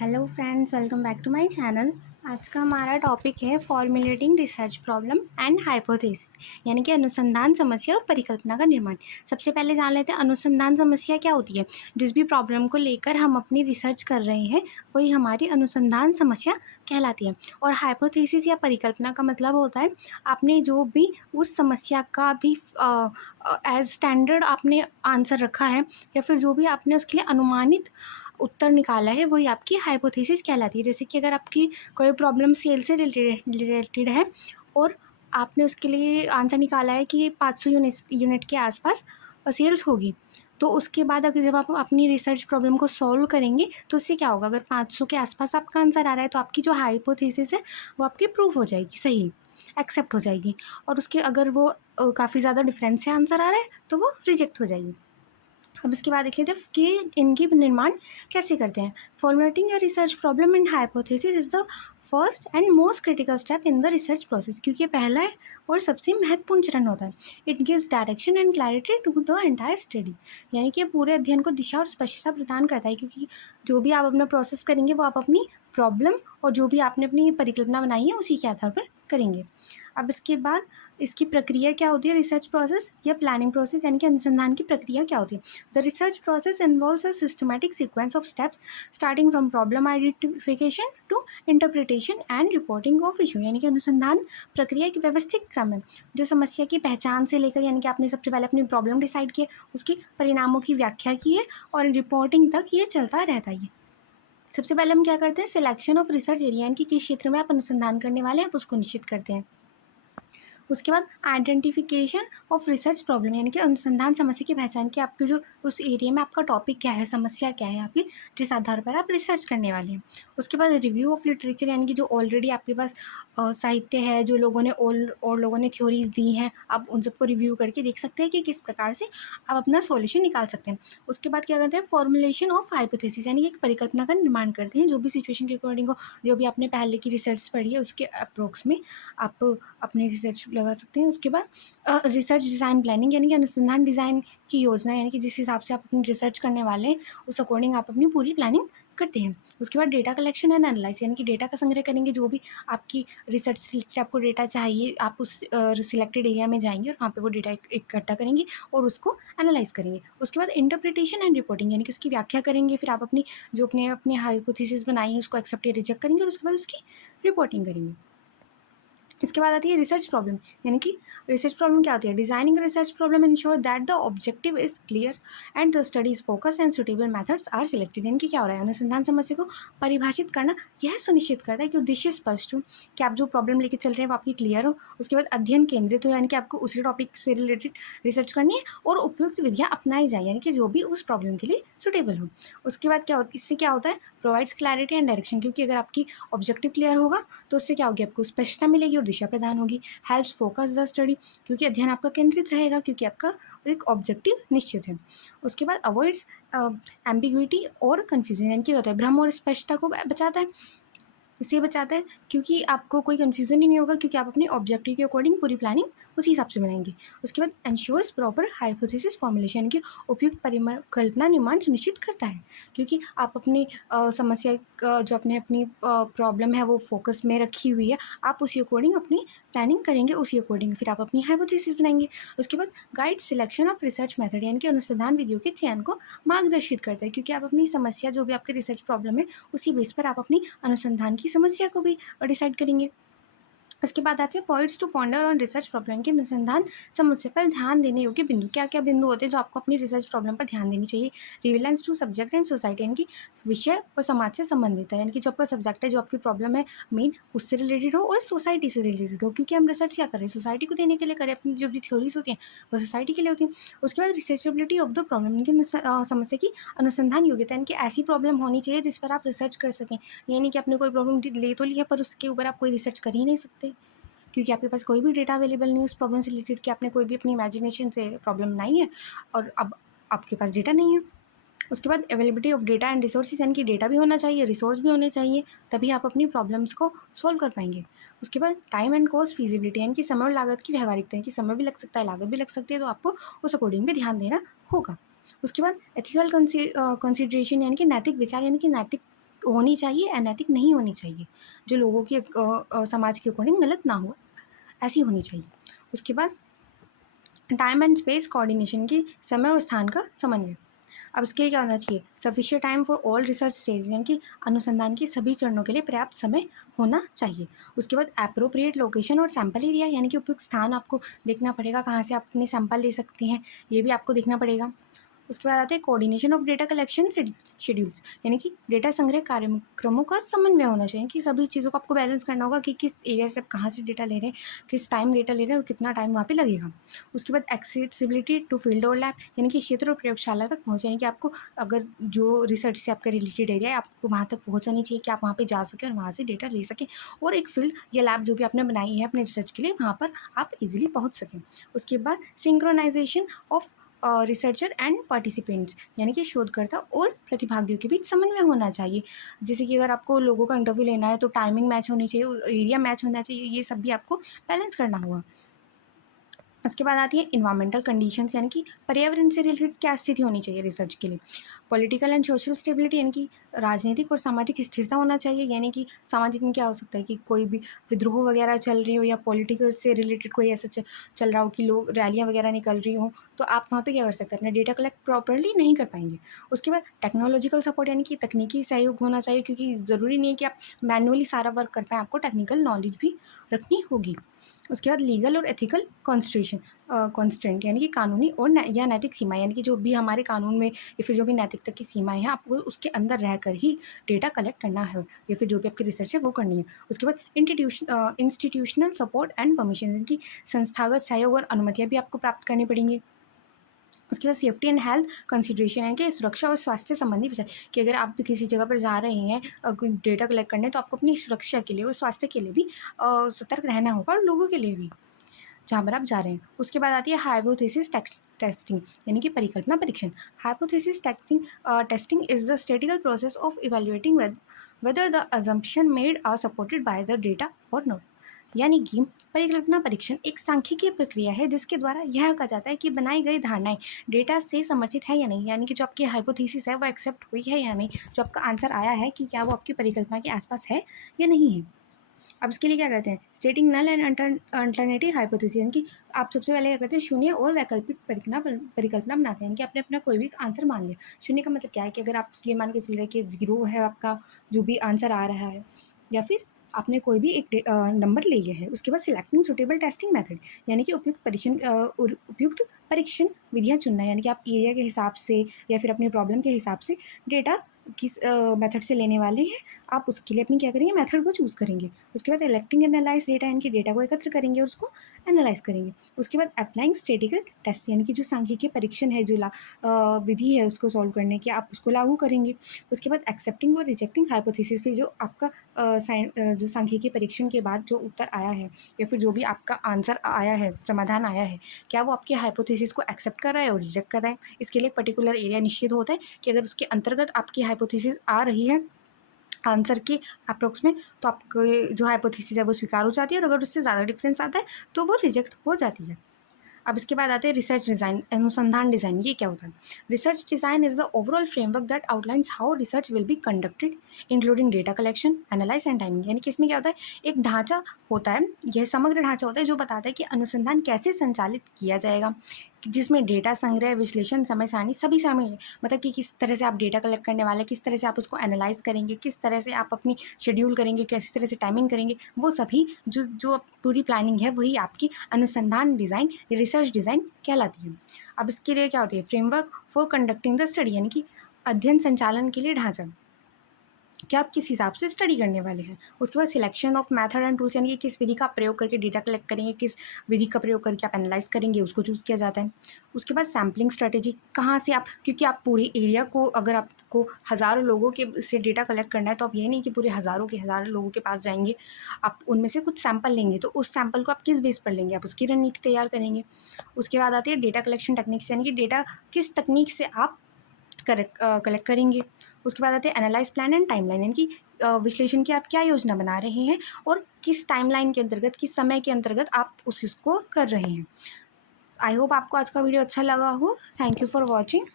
Hello friends, welcome back to my channel. आज का हमारा टॉपिक है formulating research problem and hypothesis, यानी कि अनुसंधान समस्या और परिकल्पना का निर्माण। सबसे पहले जान लेते हैं अनुसंधान समस्या क्या होती है। जिस भी प्रॉब्लम को लेकर हम अपनी रिसर्च कर रहे हैं वही हमारी अनुसंधान समस्या कहलाती है। और हाइपोथेसिस या परिकल्पना का मतलब होता है आपने जो भी उस समस्या का भी एज स्टैंडर्ड आपने आंसर रखा है या फिर जो भी आपने उसके लिए अनुमानित उत्तर निकाला है वही आपकी हाइपोथेसिस कहलाती है। जैसे कि अगर आपकी कोई प्रॉब्लम सेल से रिलेटेड है और आपने उसके लिए आंसर निकाला है कि 500 यूनिट के आसपास सेल्स होगी, तो उसके बाद अगर जब आप अपनी रिसर्च प्रॉब्लम को सॉल्व करेंगे तो उससे क्या होगा, अगर 500 के आसपास आपका आंसर आ रहा है तो आपकी जो हाइपोथेसिस है वो आपकी प्रूफ हो जाएगी, सही एक्सेप्ट हो जाएगी। और उसके अगर वो काफ़ी ज़्यादा डिफरेंस से आंसर आ रहा है तो वो रिजेक्ट हो जाएगी। अब इसके बाद देख लेते हैं कि इनकी निर्माण कैसे करते हैं। Formulating a research problem and hypothesis is the first and most critical step in the research process, क्योंकि ये पहला है और सबसे महत्वपूर्ण चरण होता है। It gives direction and clarity to the entire study, यानी कि पूरे अध्ययन को दिशा और स्पष्टता प्रदान करता है, क्योंकि जो भी आप अपना प्रोसेस करेंगे वो आप अपनी प्रॉब्लम और जो भी आपने अपनी परिकल्पना बनाई है उसी के आधार पर करेंगे। अब इसके बाद इसकी प्रक्रिया क्या होती है, रिसर्च प्रोसेस या प्लानिंग प्रोसेस, यानी कि अनुसंधान की प्रक्रिया क्या होती है। The research process involves a systematic sequence of steps starting from problem identification to interpretation and reporting of issue, यानी कि अनुसंधान प्रक्रिया एक व्यवस्थित क्रम है जो समस्या की पहचान से लेकर, यानी कि आपने सबसे पहले अपनी प्रॉब्लम डिसाइड की, उसकी परिणामों की व्याख्या की है और रिपोर्टिंग तक ये चलता रहता है। सबसे पहले हम क्या करते हैं, सिलेक्शन ऑफ रिसर्च एरिया, यानी कि किस क्षेत्र में आप अनुसंधान करने वाले हैं आप उसको निश्चित करते हैं। उसके बाद आइडेंटिफिकेशन ऑफ रिसर्च प्रॉब्लम, यानी कि अनुसंधान समस्या की पहचान की, आपके जो उस एरिया में आपका टॉपिक क्या है, समस्या क्या है आपकी, जिस आधार पर आप रिसर्च करने वाले हैं। उसके बाद रिव्यू ऑफ लिटरेचर, यानी कि जो ऑलरेडी आपके पास साहित्य है, जो लोगों ने और लोगों ने थ्योरीज दी हैं, आप उन सबको रिव्यू करके देख सकते हैं कि किस प्रकार से आप अपना सॉल्यूशन निकाल सकते हैं। उसके बाद क्या करते हैं, फॉर्मुलेशन ऑफ हाइपोथेसिस, यानी कि एक परिकल्पना का निर्माण करते हैं जो भी सिचुएशन के अकॉर्डिंग हो, जो भी आपने पहले की रिसर्च पढ़ी है उसके अप्रोक्स में आप अपनी रिसर्च लगा सकते हैं। उसके बाद रिसर्च डिज़ाइन प्लानिंग, यानी कि अनुसंधान डिज़ाइन की योजना, यानी कि जिस हिसाब से आप अपनी रिसर्च करने वाले हैं उस अकॉर्डिंग आप अपनी पूरी प्लानिंग करते हैं। उसके बाद डेटा कलेक्शन एंड एनालाइज, यानी कि डेटा का संग्रह करेंगे, जो भी आपकी रिसर्च से रिलेटेड आपको डेटा चाहिए आप उस सिलेक्टेड एरिया में जाएंगे और वहाँ पे वो डेटा इकट्ठा करेंगे और उसको एनालाइज करेंगे। उसके बाद इंटरप्रिटेशन एंड रिपोर्टिंग, यानी कि उसकी व्याख्या करेंगे, फिर आप अपनी जो अपनी हाइपोथेसिस बनाई है उसको एक्सेप्ट या रिजेक्ट करेंगे और उसके बाद उसकी रिपोर्टिंग करेंगे। इसके बाद आती है रिसर्च प्रॉब्लम, यानी कि रिसर्च प्रॉब्लम क्या होती है, designing research problem ensure that the objective is clear and the study is focus and suitable methods are selected, यानी कि क्या हो रहा है, अनुसंधान समस्या को परिभाषित करना यह सुनिश्चित करता है कि उद्देश्य स्पष्ट हो, कि आप जो प्रॉब्लम लेके चल रहे हैं वो आपकी क्लियर हो। उसके बाद अध्ययन केंद्रित हो, यानी कि आपको उसी टॉपिक से रिलेटेड रिसर्च करनी है और उपयुक्त विधियाँ अपनाई जाए, यानी कि जो भी उस प्रॉब्लम के लिए सुटेबल हो। उसके बाद क्या होता है, इससे क्या होता है, प्रोवाइड्स क्लैरिटी एंड डायरेक्शन, क्योंकि अगर आपकी ऑब्जेक्टिव क्लियर होगा तो उससे क्या होगी, आपको स्पष्टता मिलेगी और दिशा प्रदान होगी। हेल्प्स फोकस द स्टडी, क्योंकि अध्ययन आपका केंद्रित रहेगा, क्योंकि आपका एक ऑब्जेक्टिव निश्चित है। उसके बाद अवॉइड्स एम्बिग्विटी और कन्फ्यूजन, यानी कि होता है भ्रम और स्पष्टता को बचाता है, इसलिए बचाता है क्योंकि आपको कोई कन्फ्यूजन ही नहीं होगा, क्योंकि आप अपने ऑब्जेक्टिव के अकॉर्डिंग पूरी प्लानिंग उसी हिसाब से बनाएंगे। उसके बाद एंश्योर्स प्रॉपर हाइपोथेसिस फॉर्मुलेशन, यानी कि उपयुक्त परिकल्पना निर्माण सुनिश्चित करता है, क्योंकि आप अपनी समस्या जो अपने अपनी प्रॉब्लम है वो फोकस में रखी हुई है, आप उसी अकॉर्डिंग अपनी प्लानिंग करेंगे, उसी अकॉर्डिंग फिर आप अपनी हाइपोथेसिस बनाएंगे। उसके बाद guide selection of research method, यानी कि अनुसंधान विधियों के चयन को मार्गदर्शित करता है, क्योंकि आप अपनी समस्या जो भी आपकी रिसर्च प्रॉब्लम है उसी बेस पर आप अपनी अनुसंधान की समस्या को भी डिसाइड करेंगे। उसके बाद आते हैं points to ponder on research problem, के अनुसंधान समस्या पर ध्यान देने योग्य बिंदु, क्या क्या बिंदु होते हैं जो आपको अपनी रिसर्च प्रॉब्लम पर ध्यान देनी चाहिए। Relevance to subject and society, यानी कि विषय और समाज से संबंधित है, यानी कि जो आपका सब्जेक्ट है, जो आपकी प्रॉब्लम है मेन उससे रिलेटेड हो और सोसाइटी से रिलेटेड हो, क्योंकि हम रिसर्च क्या करें, सोसाइटी को देने के लिए करें, अपनी जो भी थ्योरीज होती हैं वो सोसाइटी के लिए होती हैं। उसके बाद रिसर्चेबिलिटी ऑफ द प्रॉब्लम, यानी कि समस्या की अनुसंधान योग्यता, यानी कि ऐसी प्रॉब्लम होनी चाहिए जिस पर आप रिसर्च कर सकें, ये नहीं कि आपने कोई प्रॉब्लम ले तो लिया पर उसके ऊपर आप कोई रिसर्च कर ही नहीं सकते, क्योंकि आपके पास कोई भी डेटा अवेलेबल नहीं है उस प्रॉब्लम से रिलेटेड, कि आपने कोई भी अपनी इमेजिनेशन से प्रॉब्लम बनाई है और अब आपके पास डेटा नहीं है। उसके बाद availability of data and resources, यानी कि डेटा भी होना चाहिए, रिसोर्स भी होने चाहिए, तभी आप अपनी प्रॉब्लम्स को सॉल्व कर पाएंगे। उसके बाद टाइम एंड कॉस्ट फीजिबिलिटी, यानी कि समय और लागत की व्यवहारिकता, है कि समय भी लग सकता है, लागत भी लग सकती है, तो आपको उस अकॉर्डिंग भी ध्यान देना होगा। उसके बाद एथिकल कंसिडरेशन, यानी कि नैतिक विचार, यानी कि नैतिक होनी चाहिए, अनैतिक नहीं होनी चाहिए, जो लोगों की समाज के अकॉर्डिंग गलत ना हो, ऐसी होनी चाहिए। उसके बाद टाइम एंड स्पेस कोऑर्डिनेशन की समय और स्थान का समन्वय। अब इसके लिए क्या होना चाहिए, sufficient time for all research stage, यानी कि अनुसंधान के सभी चरणों के लिए पर्याप्त समय होना चाहिए। उसके बाद एप्रोप्रिएट लोकेशन और सैंपल एरिया, यानी कि उपयुक्त स्थान आपको देखना पड़ेगा, कहाँ से आप अपने सैंपल ले सकती हैं, ये भी आपको देखना पड़ेगा। उसके बाद आते हैं coordination of data collection schedules, यानी कि डेटा संग्रह कार्यक्रमों का समन्वय होना चाहिए कि सभी चीज़ों को आपको बैलेंस करना होगा कि किस एरिया से आप कहाँ से डेटा ले रहे हैं, किस टाइम डेटा ले रहे हैं और कितना टाइम वहाँ पे लगेगा। उसके बाद एक्सेसिबिलिटी टू फील्ड और लैब, यानी कि क्षेत्र और प्रयोगशाला तक पहुँच, यानी कि आपको अगर जो रिसर्च से आपका रिलेटेड एरिया है आपको वहाँ तक पहुँचानी चाहिए कि आप वहाँ पे जा सकें और वहाँ से डेटा ले सकें, और एक फील्ड या लैब जो भी आपने बनाई है अपने रिसर्च के लिए वहाँ पर आप इजीली पहुँच सकें। उसके बाद synchronization of researcher and participants, यानी कि शोधकर्ता और प्रतिभागियों के बीच समन्वय होना चाहिए। जैसे कि अगर आपको लोगों का इंटरव्यू लेना है तो टाइमिंग मैच होनी चाहिए, एरिया मैच होना चाहिए, ये सब भी आपको बैलेंस करना होगा। उसके बाद आती है इन्वायरमेंटल कंडीशंस, यानी कि पर्यावरण से रिलेटेड क्या स्थिति होनी चाहिए रिसर्च के लिए। पॉलिटिकल एंड सोशल स्टेबिलिटी, यानी कि राजनीतिक और सामाजिक स्थिरता होना चाहिए, यानी कि सामाजिक में क्या हो सकता है कि कोई भी विद्रोह वगैरह चल रही हो या पॉलिटिकल से रिलेटेड कोई ऐसा चल रहा हो कि लोग रैलियाँ वगैरह निकल रही हो, तो आप वहाँ पे क्या कर सकते हैं, अपना डेटा कलेक्ट प्रॉपरली नहीं कर पाएंगे। उसके बाद टेक्नोलॉजिकल सपोर्ट, यानी कि तकनीकी सहयोग होना चाहिए, क्योंकि ज़रूरी नहीं है कि आप मैनुअली सारा वर्क कर पाएँ, आपको टेक्निकल नॉलेज भी रखनी होगी। उसके बाद लीगल और एथिकल कॉन्स्टेंट, यानी कि कानूनी और या नैतिक सीमा, यानी कि जो भी हमारे कानून में या फिर जो भी नैतिकता की सीमाएं हैं आपको उसके अंदर रहकर ही डेटा कलेक्ट करना है या फिर जो भी आपकी रिसर्च है वो करनी है। उसके बाद इंस्टीट्यूशनल सपोर्ट एंड परमिशन, यानी कि संस्थागत सहयोग और अनुमतियाँ भी आपको प्राप्त करनी पड़ेंगी। उसके बाद सेफ्टी एंड हेल्थ कंसिडरेशन, यानी कि सुरक्षा और स्वास्थ्य संबंधी विषय, कि अगर आप भी किसी जगह पर जा रहे हैं कोई डेटा कलेक्ट करने, तो आपको अपनी सुरक्षा के लिए और स्वास्थ्य के लिए भी सतर्क रहना होगा, और लोगों के लिए भी जहाँ पर आप जा रहे हैं। उसके बाद आती है हाइपोथेसिस टेस्टिंग, यानी कि परिकल्पना परीक्षण। Hypothesis testing is the statistical process of evaluating whether the assumption made are supported by the data or not, यानी कि परिकल्पना परीक्षण एक सांख्यिकीय प्रक्रिया है जिसके द्वारा यह कहा जाता है कि बनाई गई धारणाएं डेटा से समर्थित है या नहीं, यानी कि जो आपकी हाइपोथेसिस है वो एक्सेप्ट हुई है या नहीं, जो आपका आंसर आया है कि क्या वो आपकी परिकल्पना के आसपास है या नहीं है। अब इसके लिए क्या करते हैं, stating null and alternative hypothesis, यानी कि आप सबसे पहले क्या करते हैं, शून्य और वैकल्पिक परिकल्पना बनाते हैं कि आपने अपना कोई भी आंसर मान लिया। शून्य का मतलब क्या है कि अगर आप ये मान के चल रहे कि 0 है आपका जो भी आंसर आ रहा है, या फिर आपने कोई भी एक नंबर ले लिया है। उसके बाद सिलेक्टिंग सुटेबल टेस्टिंग मेथड, यानी कि उपयुक्त परीक्षण विधियाँ चुनना, यानी कि आप एरिया के हिसाब से या फिर अपने प्रॉब्लम के हिसाब से डेटा किस मेथड से लेने वाले हैं, आप उसके लिए अपनी क्या करेंगे, मेथड को चूज़ करेंगे। उसके बाद इलेक्टिंग एनालाइज डेटा, यानी कि डेटा को एकत्र करेंगे और उसको एनालाइज करेंगे। उसके बाद अप्लाइंग स्टेटिकल टेस्ट, यानी कि जो सांख्यिकीय परीक्षण है, जो विधि है उसको सॉल्व करने की, आप उसको लागू करेंगे। उसके बाद एक्सेप्टिंग और रिजेक्टिंग हाइपोथेसिस, फिर जो आपका जो सांख्यिकीय परीक्षण के बाद जो उत्तर आया है या फिर जो भी आपका आंसर आया है, समाधान आया है, क्या वो आपके हाइपोथेसिस को एक्सेप्ट कर रहा है और रिजेक्ट कर रहा है। इसके लिए एक पर्टिकुलर एरिया निश्चित होता है कि अगर उसके अंतर्गत आपकी हाइपोथेसिस आ रही है आंसर के अप्रोक्स में, तो आपकी जो हाइपोथेसिस है वो स्वीकार हो जाती है, और अगर उससे ज़्यादा डिफरेंस आता है तो वो रिजेक्ट हो जाती है। अब इसके बाद आते हैं रिसर्च डिज़ाइन, अनुसंधान डिज़ाइन। ये क्या होता है, research design is the overall framework that outlines how research will be conducted including data collection, analyse and timing, यानी कि इसमें क्या होता है, एक ढांचा होता है, यह समग्र ढांचा होता है जो बताता है कि अनुसंधान कैसे संचालित किया जाएगा, जिसमें डेटा संग्रह, विश्लेषण, समय सारणी सभी शामिल है। मतलब कि किस तरह से आप डेटा कलेक्ट करने वाले, किस तरह से आप उसको एनालाइज करेंगे, किस तरह से आप अपनी शेड्यूल करेंगे, किस तरह से टाइमिंग करेंगे, वो सभी जो जो पूरी प्लानिंग है वही आपकी अनुसंधान डिज़ाइन, रिसर्च डिज़ाइन कहलाती है। अब इसके लिए क्या होती है, framework for conducting the study, यानी कि अध्ययन संचालन के लिए ढांचा, कि आप किस हिसाब से स्टडी करने वाले हैं। उसके बाद selection of method and tools, यानी कि किस विधि का प्रयोग करके डेटा कलेक्ट करेंगे, किस विधि का प्रयोग करके आप एनालाइज करेंगे, उसको चूज़ किया जाता है। उसके बाद सैम्पलिंग स्ट्रेटेजी, कहाँ से आप, क्योंकि आप पूरे एरिया को, अगर आपको हज़ारों लोगों के से डेटा कलेक्ट करना है तो आप ये नहीं कि पूरे हज़ारों के हज़ारों लोगों के पास जाएंगे, आप उनमें से कुछ सैंपल लेंगे, तो उस सैंपल को आप किस बेस पर लेंगे, आप उसकी रणनीति तैयार करेंगे। उसके बाद आती है डेटा कलेक्शन टेक्निक्स, यानी कि डेटा किस तकनीक से आप कलेक्ट करेंगे। उसके बाद आते हैं एनालाइज प्लान एंड टाइमलाइन, यानी कि विश्लेषण की आप क्या योजना बना रहे हैं और किस टाइमलाइन के अंतर्गत, किस समय के अंतर्गत आप उस चीज़ को कर रहे हैं। आई होप आपको आज का वीडियो अच्छा लगा हो। Thank you for watching.